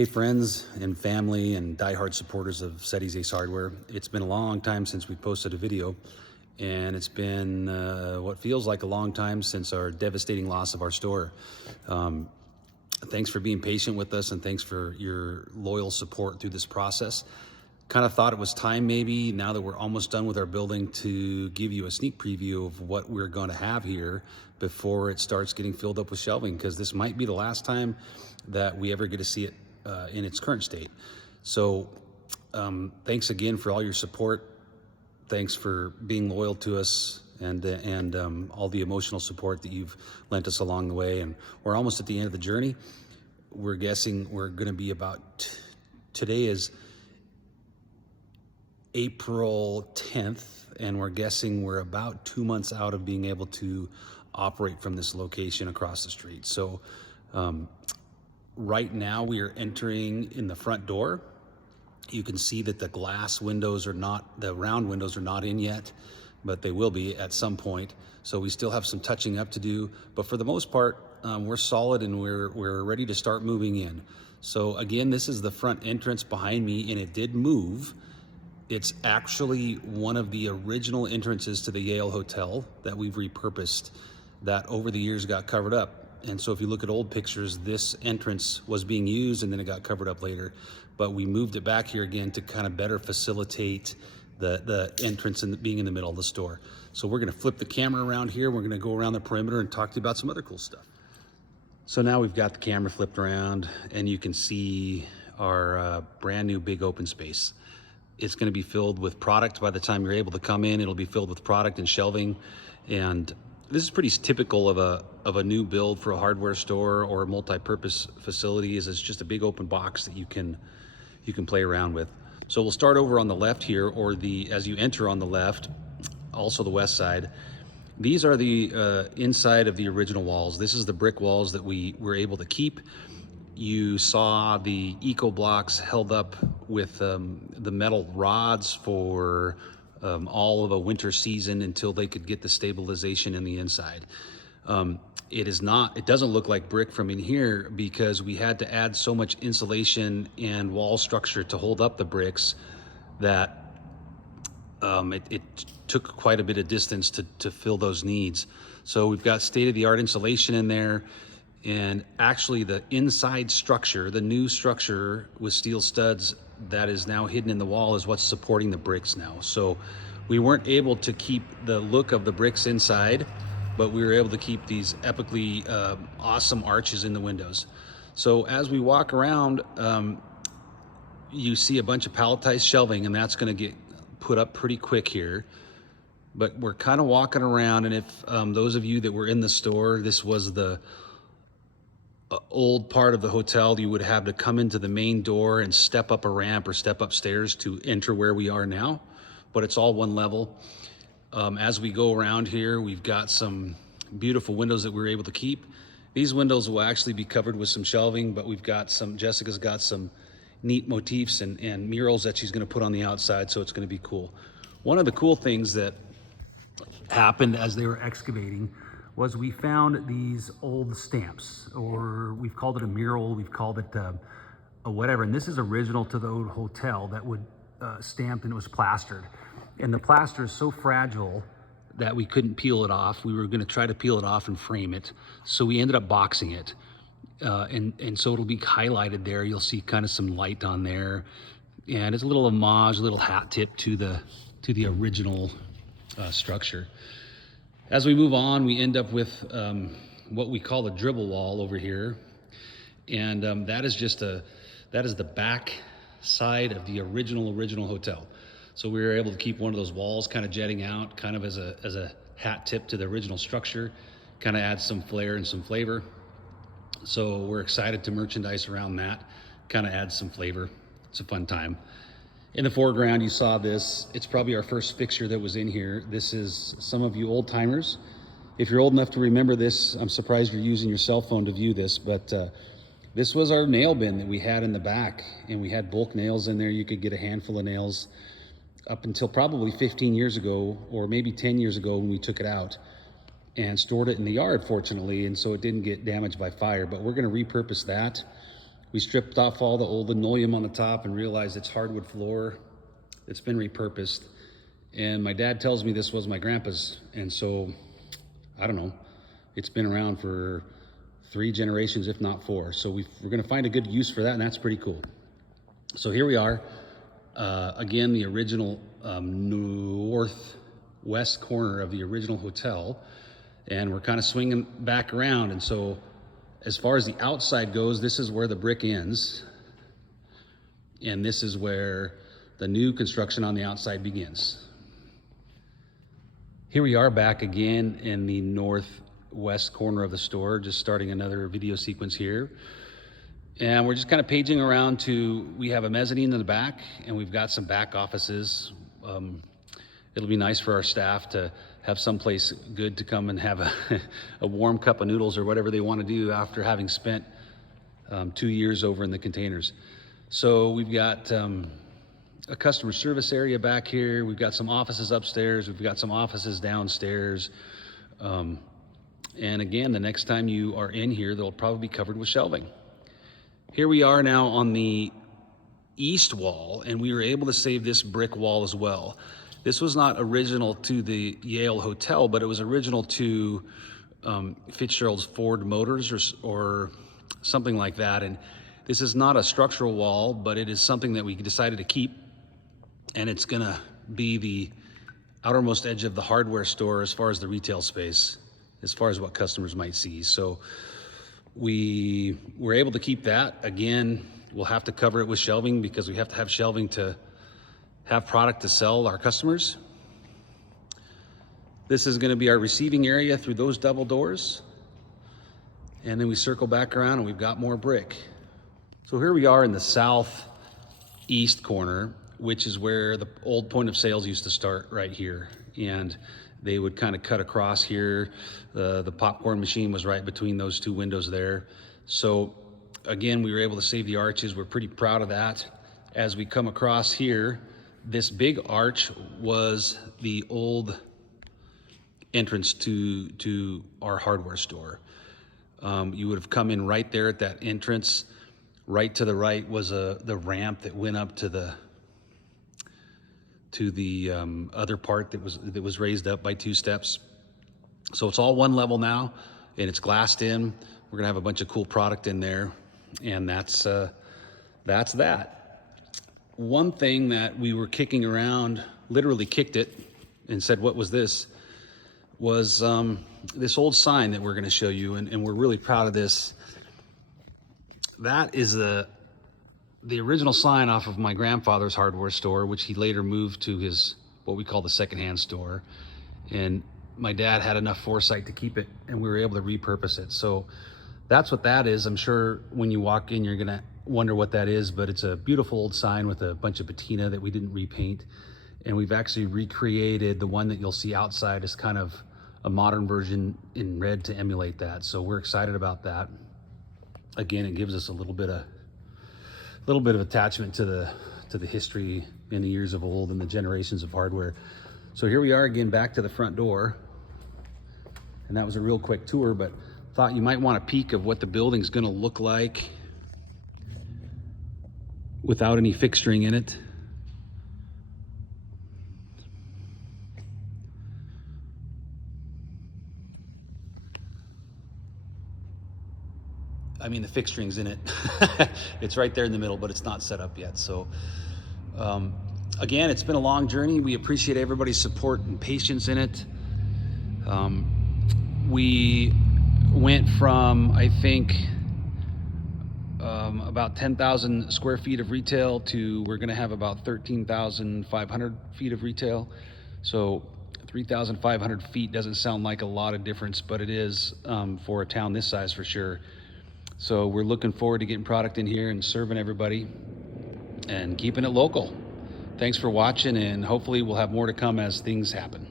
Hey friends and family and diehard supporters of Sety's Ace Hardware. It's been a long time since we posted a video, and it's been what feels like a long time since our devastating loss of our store. Thanks for being patient with us, and thanks for your loyal support through this process. Kind of thought it was time, maybe now that we're almost done with our building, to give you a sneak preview of what we're going to have here before it starts getting filled up with shelving, because this might be the last time that we ever get to see it in its current state. So thanks again for all your support. Thanks for being loyal to us, and all the emotional support that you've lent us along the way. And we're almost at the end of the journey. We're guessing we're going to be about, today is April 10th, and we're guessing we're about 2 months out of being able to operate from this location across the street. So right now we are entering in the front door. You can see that the glass windows are not, the round windows are not in yet, but they will be at some point. So we still have some touching up to do, but for the most part, we're solid, and we're ready to start moving in. So again, this is the front entrance behind me, and it did move. It's actually one of the original entrances to the Yale Hotel that we've repurposed, that over the years got covered up. And so if you look at old pictures, this entrance was being used and then it got covered up later. But we moved it back here again to kind of better facilitate the entrance and being in the middle of the store. So we're gonna flip the camera around here. We're gonna go around the perimeter and talk to you about some other cool stuff. So now we've got the camera flipped around, and you can see our brand new big open space. It's gonna be filled with product. By the time you're able to come in, it'll be filled with product and shelving. And this is pretty typical of a new build for a hardware store or a multi-purpose facility. Is it's just a big open box that you can play around with. So we'll start over on the left here, or as you enter on the left, also the west side. These are the inside of the original walls. This is the brick walls that we were able to keep. You saw the eco blocks held up with the metal rods for all of a winter season until they could get the stabilization in the inside. It doesn't look like brick from in here because we had to add so much insulation and wall structure to hold up the bricks that it took quite a bit of distance to fill those needs. So we've got state-of-the-art insulation in there. And actually the inside structure, the new structure with steel studs that is now hidden in the wall, is what's supporting the bricks now. So we weren't able to keep the look of the bricks inside, but we were able to keep these epically awesome arches in the windows. So as we walk around, you see a bunch of palletized shelving, and that's gonna get put up pretty quick here. But we're kind of walking around, and if those of you that were in the store, this was the old part of the hotel, you would have to come into the main door and step up a ramp or step upstairs to enter where we are now, but it's all one level. As we go around here, we've got some beautiful windows that we were able to keep. These windows will actually be covered with some shelving, but Jessica's got some neat motifs and murals that she's gonna put on the outside, so it's gonna be cool. One of the cool things that happened as they were excavating was we found these old stamps, or we've called it a mural, we've called it a whatever. And this is original to the old hotel that would stamp, and it was plastered. And the plaster is so fragile that we couldn't peel it off. We were gonna try to peel it off and frame it. So we ended up boxing it. And so it'll be highlighted there. You'll see kind of some light on there. And it's a little homage, a little hat tip to the original structure. As we move on, we end up with what we call a dribble wall over here. And that is the back side of the original hotel. So we were able to keep one of those walls kind of jetting out, kind of as a hat tip to the original structure, kind of adds some flair and some flavor. So we're excited to merchandise around that, kind of adds some flavor. It's a fun time. In the foreground, you saw this. It's probably our first fixture that was in here. This is some of you old timers. If you're old enough to remember this, I'm surprised you're using your cell phone to view this, but this was our nail bin that we had in the back, and we had bulk nails in there. You could get a handful of nails up until probably 15 years ago, or maybe 10 years ago when we took it out and stored it in the yard, fortunately, and so it didn't get damaged by fire. But we're gonna repurpose that. We stripped off all the old linoleum on the top and realized it's hardwood floor. It's been repurposed. And my dad tells me this was my grandpa's. And so, I don't know, it's been around for 3 generations, if not 4. So we're gonna find a good use for that, and that's pretty cool. So here we are, again, the original northwest corner of the original hotel. And we're kind of swinging back around. And so as far as the outside goes, this is where the brick ends. And this is where the new construction on the outside begins. Here we are back again in the northwest corner of the store, just starting another video sequence here. And we're just kind of paging around we have a mezzanine in the back, and we've got some back offices. It'll be nice for our staff to have someplace good to come and have a warm cup of noodles or whatever they want to do after having spent 2 years over in the containers. So we've got a customer service area back here. We've got some offices upstairs. We've got some offices downstairs. And again, the next time you are in here, they'll probably be covered with shelving. Here we are now on the east wall, and we were able to save this brick wall as well. This was not original to the Yale Hotel, but it was original to Fitzgerald's Ford Motors or something like that. And this is not a structural wall, but it is something that we decided to keep. And it's gonna be the outermost edge of the hardware store as far as the retail space, as far as what customers might see. So we were able to keep that. Again, we'll have to cover it with shelving because we have to have shelving to have product to sell our customers. This is gonna be our receiving area through those double doors. And then we circle back around and we've got more brick. So here we are in the southeast corner, which is where the old point of sales used to start, right here. And they would kind of cut across here. The popcorn machine was right between those 2 windows there. So again, we were able to save the arches. We're pretty proud of that. As we come across here, this big arch was the old entrance to our hardware store. You would have come in right there at that entrance. Right to the right was the ramp that went up to the other part that was raised up by 2 steps. So it's all 1 level now, and it's glassed in. We're gonna have a bunch of cool product in there, and that's that. One thing that we were kicking around, literally kicked it and said, what was this? Was this old sign that we're gonna show you, and we're really proud of this. That is the original sign off of my grandfather's hardware store, which he later moved to his, what we call the secondhand store. And my dad had enough foresight to keep it, and we were able to repurpose it. So that's what that is. I'm sure when you walk in, you're gonna wonder what that is, but it's a beautiful old sign with a bunch of patina that we didn't repaint. And we've actually recreated the one that you'll see outside as kind of a modern version in red to emulate that. So we're excited about that. Again, it gives us a little bit of attachment to the history in the years of old and the generations of hardware. So here we are again back to the front door. And that was a real quick tour, but thought you might want a peek of what the building's gonna look like without any fixturing in it. I mean, the fixturing's in it. It's right there in the middle, but it's not set up yet. So again, it's been a long journey. We appreciate everybody's support and patience in it. We went from, I think, about 10,000 square feet of retail to we're gonna have about 13,500 feet of retail. So 3,500 feet doesn't sound like a lot of difference, but it is for a town this size for sure. So we're looking forward to getting product in here and serving everybody and keeping it local. Thanks for watching, and hopefully we'll have more to come as things happen.